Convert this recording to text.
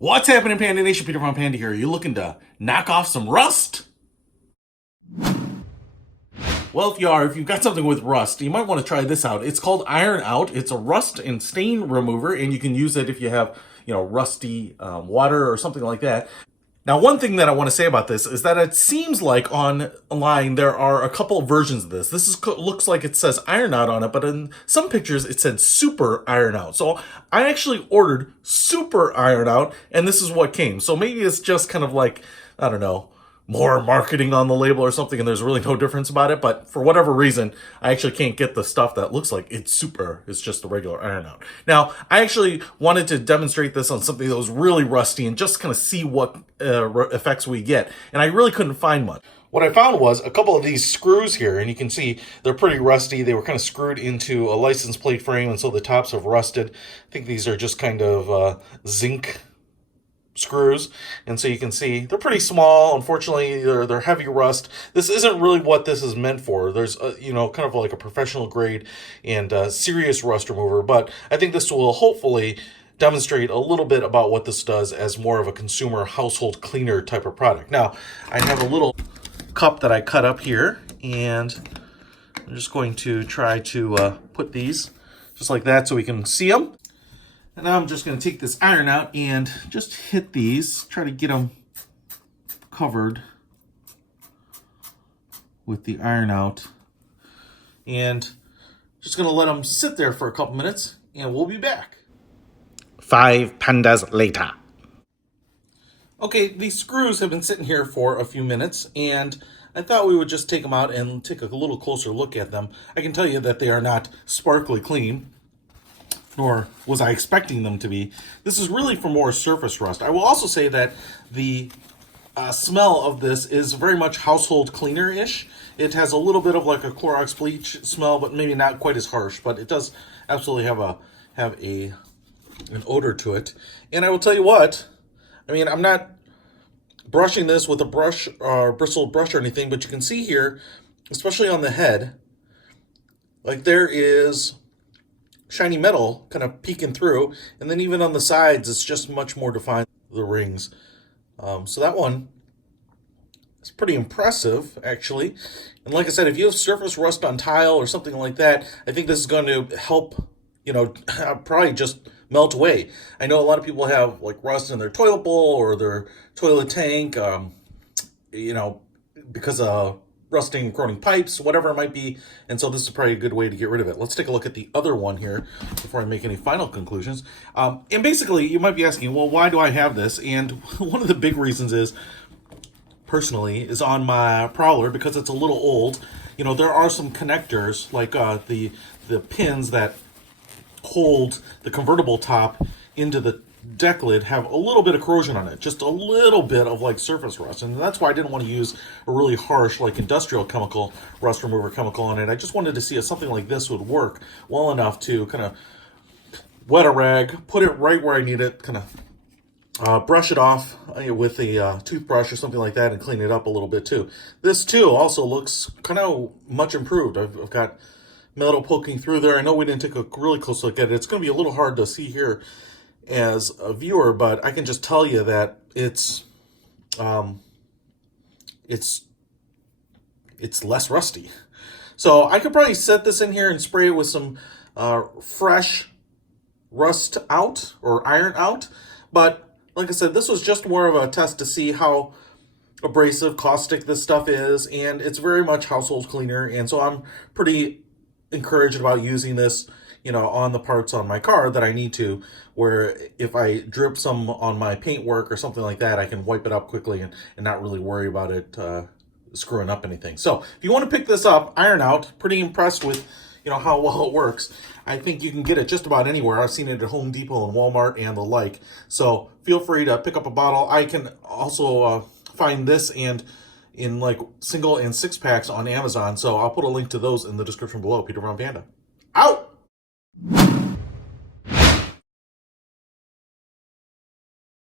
What's happening, Panda Nation? Peter Von Panda here. Are you looking to knock off some rust? Well, if you've got something with rust, you might want to try this out. It's called Iron Out. It's a rust and stain remover, and you can use it if you have, rusty water or something like that. Now, one thing that I want to say about this is that it seems like online there are a couple of versions of this. Looks like it says Iron Out on it, but in some pictures it said Super Iron Out. So I actually ordered Super Iron Out, and this is what came. So maybe it's just kind of like, I don't know, more marketing on the label or something, and there's really no difference about it. But for whatever reason, I actually can't get the stuff that looks like it's super. It's just the regular Iron Out. Now, I actually wanted to demonstrate this on something that was really rusty and just kind of see what effects we get. And I really couldn't find much. What I found was a couple of these screws here, and you can see they're pretty rusty. They were kind of screwed into a license plate frame, and so the tops have rusted. I think these are just kind of zinc screws, and so you can see they're pretty small. Unfortunately, they're heavy rust. This isn't really what this is meant for. There's kind of like a professional grade and serious rust remover, but I think this will hopefully demonstrate a little bit about what this does as more of a consumer household cleaner type of product. Now, I have a little cup that I cut up here, and I'm just going to try to put these just like that so we can see them. And now I'm just going to take this iron out and just hit these, try to get them covered with the Iron Out. And just going to let them sit there for a couple minutes, and we'll be back. 5 pandas later. Okay, these screws have been sitting here for a few minutes, and I thought we would just take them out and take a little closer look at them. I can tell you that they are not sparkly clean, nor was I expecting them to be. This is really for more surface rust. I will also say that the smell of this is very much household cleaner-ish. It has a little bit of like a Clorox bleach smell, but maybe not quite as harsh, but it does absolutely have an odor to it. And I will tell you what, I mean, I'm not brushing this with a brush or bristle brush or anything, but you can see here, especially on the head, like there is shiny metal kind of peeking through, and then even on the sides it's just much more defined, the rings. So that one is pretty impressive, actually. And like I said, if you have surface rust on tile or something like that, I think this is going to help, probably just melt away. I know a lot of people have like rust in their toilet bowl or their toilet tank, because of rusting and corroding pipes, whatever it might be. And so this is probably a good way to get rid of it. Let's take a look at the other one here before I make any final conclusions. And basically, you might be asking, well, why do I have this? And one of the big reasons is, personally, is on my Prowler, because it's a little old. There are some connectors, like the pins that hold the convertible top into the deck lid have a little bit of corrosion on it, just a little bit of like surface rust, and that's why I didn't want to use a really harsh like industrial chemical rust remover chemical on it. I just wanted to see if something like this would work well enough to kind of wet a rag, put it right where I need it, kind of brush it off with a toothbrush or something like that, and clean it up a little bit too. This too also looks kind of much improved. I've got metal poking through there. I know we didn't take a really close look at it. It's going to be a little hard to see here as a viewer, but I can just tell you that it's less rusty. So I could probably set this in here and spray it with some fresh rust out or iron out. But like I said, this was just more of a test to see how abrasive, caustic this stuff is, and it's very much household cleaner. And so I'm pretty encouraged about using this on the parts on my car that I need to, where if I drip some on my paint work or something like that, I can wipe it up quickly and not really worry about it screwing up anything. So if you want to pick this up, Iron Out, pretty impressed with how well it works. I think you can get it just about anywhere. I've seen it at Home Depot and Walmart and the like. So feel free to pick up a bottle. I can also find this and in like single and 6 packs on Amazon. So I'll put a link to those in the description below. Peter Von Panda.